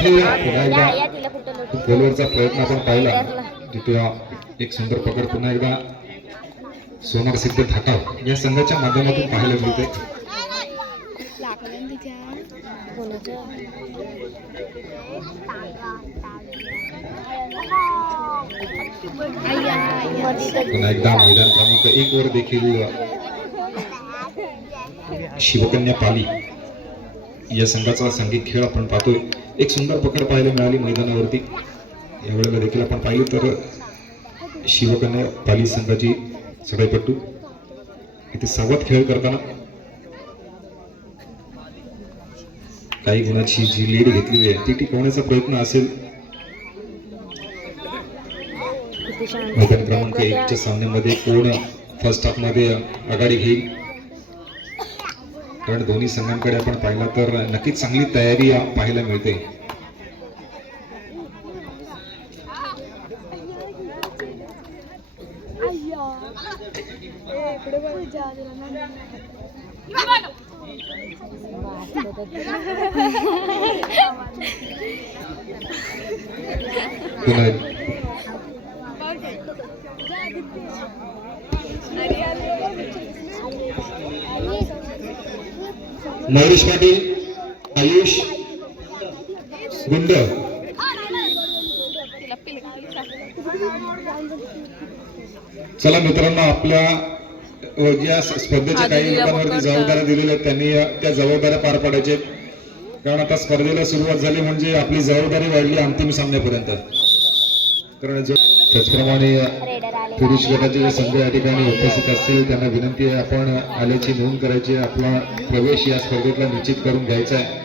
इथे पुन्हा एकदा गोलवरचा प्रयत्न आपण पाहिला. तिथे एक सुंदर पकड पुन्हा एकदा सोनार सिद्ध ठाकाव या संघाच्या माध्यमातून पाहायला मिळते पुन्हा एकदा मैदान क्रमांक एक वर देखील शिवकन्या पाली या संघाचा संगीत खेळ आपण पाहतोय. एक सुंदर पकड पाहायला मिळाली मैदानावरती. यावेळेला देखील आपण पाहिलं तर शिवकन्या पाली संघाची चढाईपट्टू इथे सावध खेळ करताना काही गुणाची जी लीड घेतलेली आहे ती टिकवण्याचा प्रयत्न असेल. मैदान क्रमांक एकच्या सामन्यामध्ये कोण फर्स्ट हाफमध्ये आघाडी घेईल? कारण दोन्ही संघांकडे आपण पाहिला तर नक्कीच चांगली तयारी पाहायला मिळते. पुन्हा मयुरेश पाटील आयुष गुंड चला मित्रांनो आपल्या अ, ज्या स- स्पर्धेच्या काही लोकांवरती जबाबदाऱ्या दिलेल्या आहेत त्यांनी त्या जबाबदाऱ्या पार पाडायच्या आहेत. कारण आता स्पर्धेला सुरुवात झाली म्हणजे आपली जबाबदारी वाढली अंतिम सामन्यापर्यंत कारण जो त्याचप्रमाणे पुरुष गटाचे जे संघ या ठिकाणी उपस्थित असतील त्यांना विनंती आहे आपण आल्याची नोंद करायची. आपला प्रवेश या स्पर्धेतला निश्चित करून घ्यायचा आहे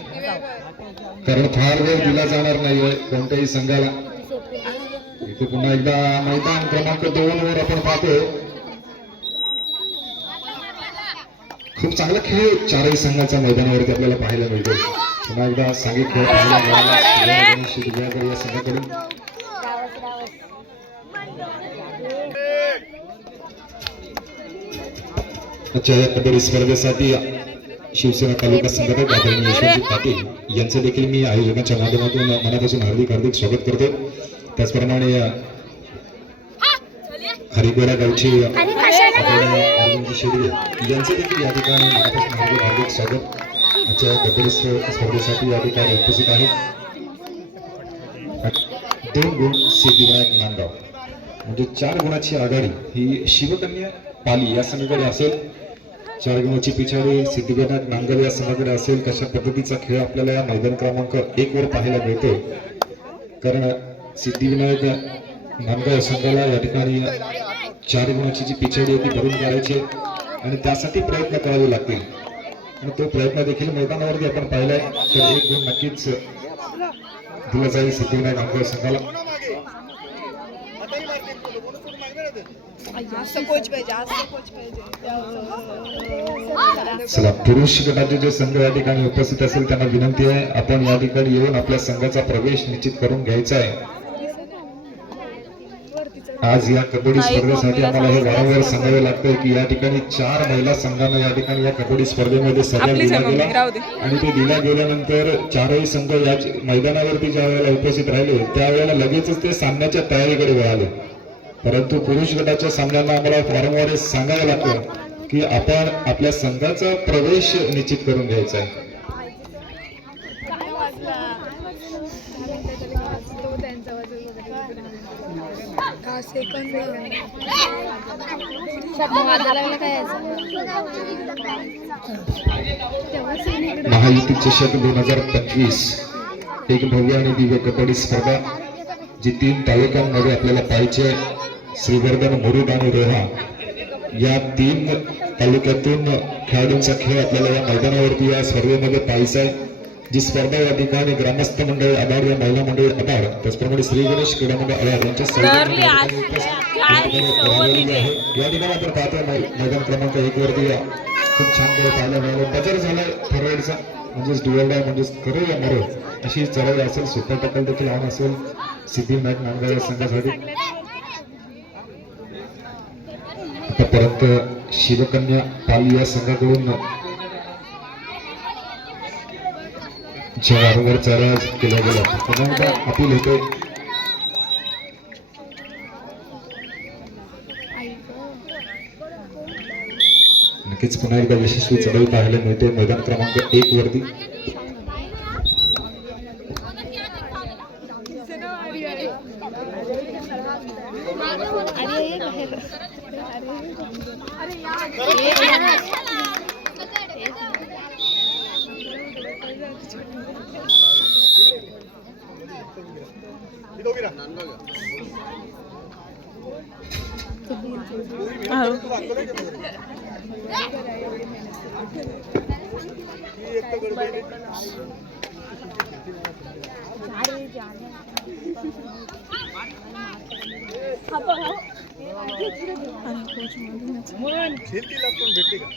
कारण फार वेळ दिला जाणार नाहीये कोणत्याही संघाला इथे पुन्हा एकदा मैदान क्रमांक दोन वर आपण पाहतोय खूप चांगला खेळ चारही संघाच्या मैदानावरती आपल्याला पाहायला मिळतो. पुन्हा एकदा दिव्यांकर या संघाकडून. आजच्या या कबड्डी स्पर्धेसाठी शिवसेना तालुका संघटक आदरणीय यशवंत पाटील यांचे देखील मी आयोजकांच्या माध्यमातून मनापासून हार्दिक हार्दिक स्वागत करतो त्याचप्रमाणे हरिगोरा गावचे आदरणीय यांचे देखील या ठिकाणी मनापासून हार्दिक हार्दिक स्वागत. आजच्या या स्पर्धेसाठी या ठिकाणी उपस्थित आहेत. दोन गुण सिद्धिविनायक नांदगाव. म्हणजे चार गुणाची आघाडी ही शिवकन्या पाली या संघाकडे असेल. चार गुणाची पिछाडी सिद्धिविनायक नांदगाव या संघाकडे असेल. कशा पद्धतीचा खेळ आपल्याला या मैदान क्रमांक एक वर पाहायला मिळतो कारण सिद्धिविनायक नांदगाव संघाला या ठिकाणी चार गुणाची जी पिछाडी आहे ती भरून काढायची आणि त्यासाठी प्रयत्न करावे लागतील. आणि तो प्रयत्न देखील मैदानावरती आपण पाहिलाय. तर एक गुण नक्कीच दिला जाईल सिद्धिविनायक नांदगाव संघाला. चला पुरुष गटाचे जे संघ या ठिकाणी उपस्थित असेल त्यांना विनंती आहे. आपण या ठिकाणी येऊन आपल्या संघाचा प्रवेश निश्चित करून घ्यायचा आहे. आज या कबड्डी स्पर्धेसाठी आम्हाला हे वारंवार सांगावे लागतंय की या ठिकाणी चार महिला संघांना या ठिकाणी या कबड्डी स्पर्धेमध्ये सगळ्या दिला गेला. आणि ते दिल्या गेल्यानंतर चारही संघ या मैदानावरती ज्या वेळेला उपस्थित राहिले त्यावेळेला लगेचच ते सामन्याच्या तयारीकडे वळाले. परंतु पुरुष गटाच्या सामन्यांना आम्हाला वारंवार हे सांगावं लागतं की आपण आपल्या संघाचा प्रवेश निश्चित करून घ्यायचा आहे काय वाजला तो त्यांचा दहा सेकंद महायुतीचे चषक दोन हजार पंचवीस. एक भव्य आणि दिव्य कबड्डी स्पर्धा जी तीन तालुक्यांमध्ये आपल्याला पाहिजे श्रीवर्धन मुरुड आणि रोहा या तीन तालुक्यातून खेळाडूंचा खेळ आपल्याला या मैदानावरती या स्पर्धेमध्ये पाहायचा आहे. जी स्पर्धा या ठिकाणी ग्रामस्थ मंडळ आधार या महिला मंडळ आधार त्याचप्रमाणे श्री गणेश क्रीडा मंडळ आधार यांच्या. या ठिकाणी आपण पाहतोय मैदान क्रमांक एक वरती खूप छान खेळ पाहायला मिळालं. बदल झालाय फॉरवर्डचा म्हणजेच डिवाइड आहे म्हणजेच करो या मरो. अशी चढाई असेल सुपर टक्कल देखील ऑन असेल. सिद्धी मॅच नांदगाव या संघासाठी. आता परत शिवकन्या पाली या संघाकडून जे वारंवार चारा केला गेला. पुन्हा एकदा अपील होते. नक्कीच पुन्हा एकदा यशस्वी चढाई पाहायला मिळते. मैदान क्रमांक एक वरती. 이동이라. 아유. खेलती लाभ बेटी का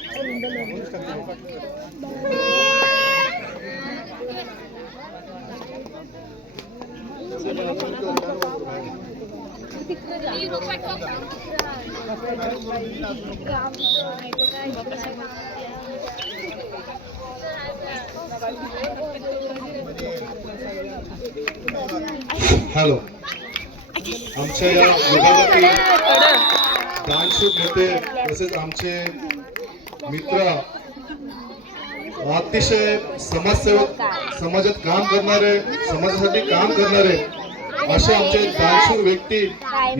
हॅलो आमच्या या विभागातील दानशूर नेते तसेच आमचे मित्र अतिशय समाजसेवक समाजात काम करणारे समाजासाठी काम करणारे असे आमचे दानशूर व्यक्ती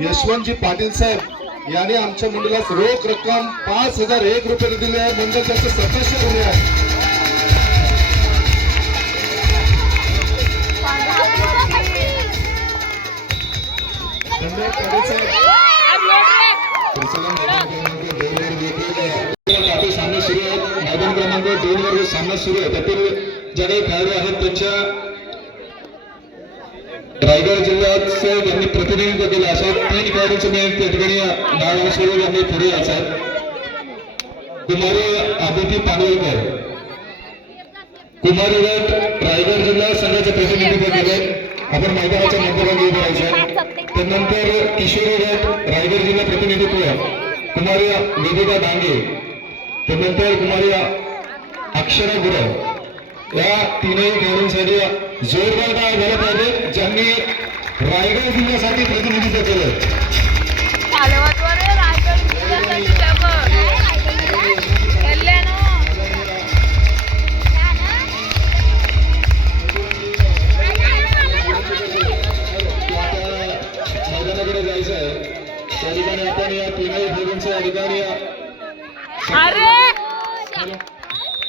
यशवंतजी पाटील साहेब यांनी आमच्या मंडळास रोख रक्कम पाच हजार एक रुपये दिले आहे. मंडळ त्यांचे सदस्य झाले आहे. सुरू आहे त्यातील ज्या काही खेळाडू आहेत त्यांच्या रायगड जिल्ह्याचं त्यांनी प्रतिनिधित्व केलं. अशा तीन खेळाडूंचं मी त्या ठिकाणी नाव सोडून यांनी पुढे यायचं कुमारी आदिती पानवलकर कुमारी गट रायगड जिल्हा संघाचं प्रतिनिधित्व केलं. आपण मैदानाच्या मध्यभागी उभे राहायचं त्यानंतर किशोरी गट रायगड जिल्हा प्रतिनिधित्व. कुमारी वेदिका डांगे त्यानंतर कुमारी अक्षरा गुरव या तीनही खेळाडूंसाठी जोरदार काय झालं पाहिजे ज्यांनी रायगड जिल्ह्यासाठी प्रतिनिधित्व केलं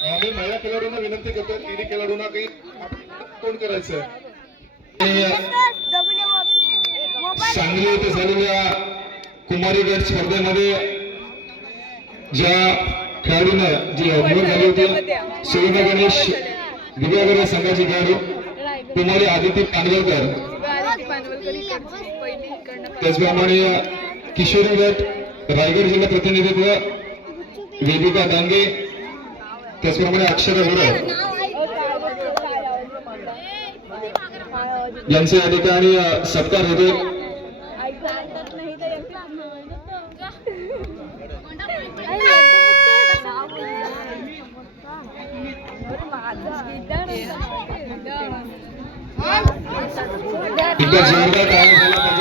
आम्ही महिला खेळाडूंना विनंती करतो तिन्ही खेळाडूंना काही कोण करायचं सांगली येथे झालेल्या कुमारी गट स्पर्धेमध्ये ज्या खेळाडूंना जी निवड झाली होती सुविधा गणेश दिव्यागर संघाचे खेळाडू कुमारी आदिती पानवलकर. त्याचप्रमाणे किशोरी गट रायगड जिल्हा प्रतिनिधित्व वेदिका दांगे त्याचप्रमाणे अक्षरा गुरव यांचे या ठिकाणी सत्कार होते. एकदा जोरदार